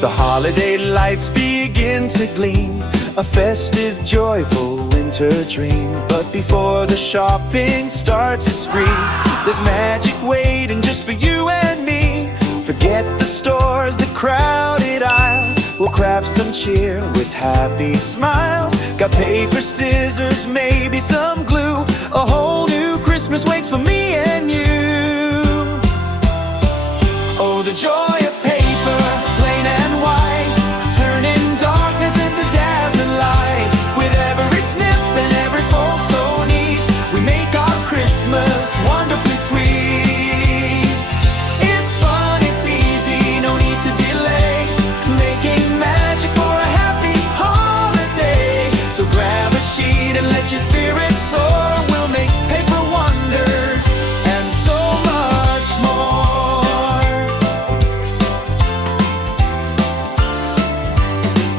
The holiday lights begin to gleam, a festive, joyful winter dream. But before the shopping starts its spree, there's magic waiting just for you and me. Forget the stores, the crowded aisles, we'll craft some cheer with happy smiles. Got paper, scissors, maybe some glue, a whole new Christmas waits for me and you. Oh, the joy of paper, plain and white, turning darkness into dazzling light. With every snip and every fold so neat, we make our Christmas wonderfully sweet. It's fun, it's easy, no need to delay, making magic for a happy holiday. So grab a sheet and let your spirit soar. We'll make paper wonders and so much more.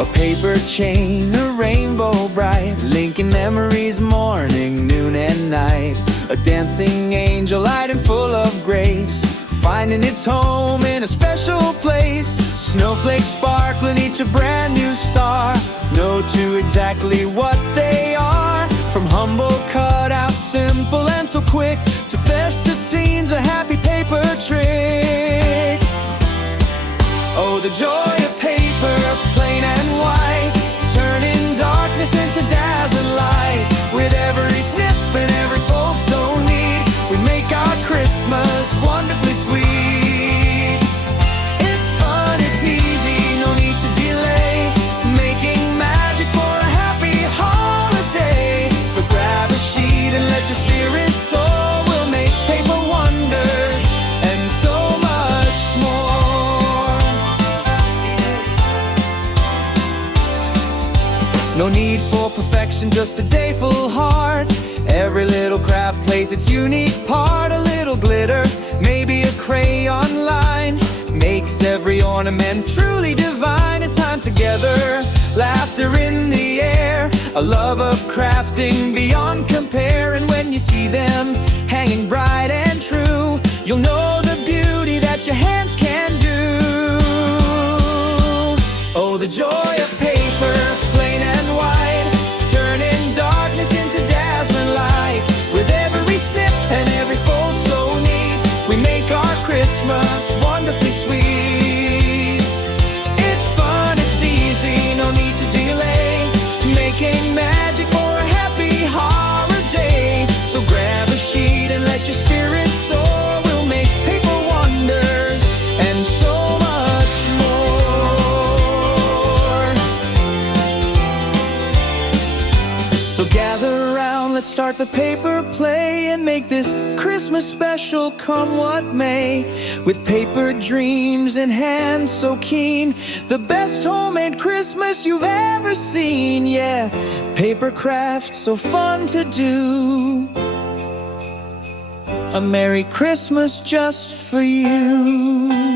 A paper chain, a rainbow bright, linking memories morning, noon and night. A dancing angel light and full of grace, finding its home in a special place. Snowflakes sparkling, each a brand new star. Know too exactly what they are. From humble cutout, simple and so quick, to festive scenes, a happy paper trick. Oh, the joy of paper, plain and white, turning darkness into dazzling light. With every snip and every fold so neat, we make our Christmas wonderfully sweet. It's fun, it's easy, no need to delay, making magic for a happy holiday. So grab a sheet and let your spirit soar. We'll make paper wonders and so much more. No need for perfection, just a day full heart. Every little craft plays its unique part. A little glitter, maybe a crayon line, makes every ornament truly divine. It's time together, laughter in the air, a love of crafting beyond compare. And when you see them hanging bright and true, you'll know the beauty that your hands can do. Oh, the joy of paper, plain and white, turning darkness into dazzling light. With every snip and every fold so neat, we make our Christmas wonderfully sweet. It's fun, it's easy, no need to delay, making magic for a happy holiday. So grab a sheet and let your spirit soar. We'll make paper wonders and so much more. So gather around, let's start the paper play and make this Christmas special come what may. With paper dreams in hands so keen, the best homemade Christmas you've ever seen. Yeah, paper craft so fun to do. A Merry Christmas just for you.